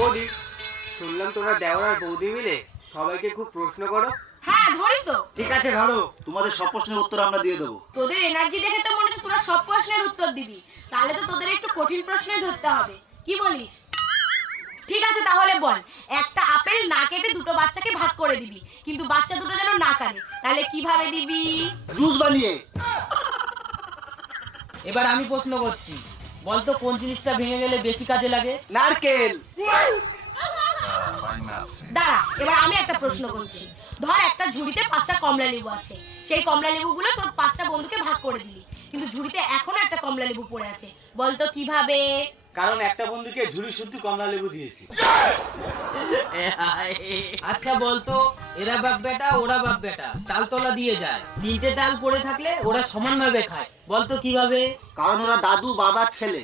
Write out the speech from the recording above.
বৌদি, শুনলাম তোমরা দেওর আর বৌদি মিলে সবাইকে খুব প্রশ্ন করো। হ্যাঁ ধরি তো। ঠিক আছে ধরো। তোমাদের সব প্রশ্নের উত্তর আমরা দিয়ে দেবো। তোদের এনার্জি দেখে তো মনে হচ্ছে তোরা সব প্রশ্নের উত্তর দিবি, তাহলে তো তোদের একটু কঠিন প্রশ্নই ধরতে হবে, কি বলিস? ঠিক আছে তাহলে বল, একটা আপেল না কেটে দুটো বাচ্চাকে ভাগ করে দিবি, কিন্তু বাচ্চা দুটো যেন না কাটে, তাহলে কিভাবে দিবি? জুস বানিয়ে। এবার আমি প্রশ্ন করছি, বলতো কোন জিনিসটা ভেঙে গেলে বেশি কাজে লাগে? নারকেল। দাঁড়া, এবার আমি একটা প্রশ্ন করছি। ধর একটা ঝুড়িতে 5টা কমলা লেবু আছে, সেই কমলা লেবুগুলো তোর 5টা বন্ধুকে ভাগ করে দিলি, কিন্তু ঝুড়িতে এখনো একটা কমলা লেবু পড়ে আছে, বলতো কিভাবে? কারণ একটা বন্ধুকে ঝুড়ি শুদ্ধ কমলা লেবু দিয়েছি। আচ্ছা বলতো, এরা বাপ বেটা ওরা বাপ বেটা তালতলা দিয়ে যায়, 3টে তাল পড়ে থাকলে ওরা সমানভাবে খায়, বলতো কিভাবে? কারণ ওরা দাদু বাবার ছেলে।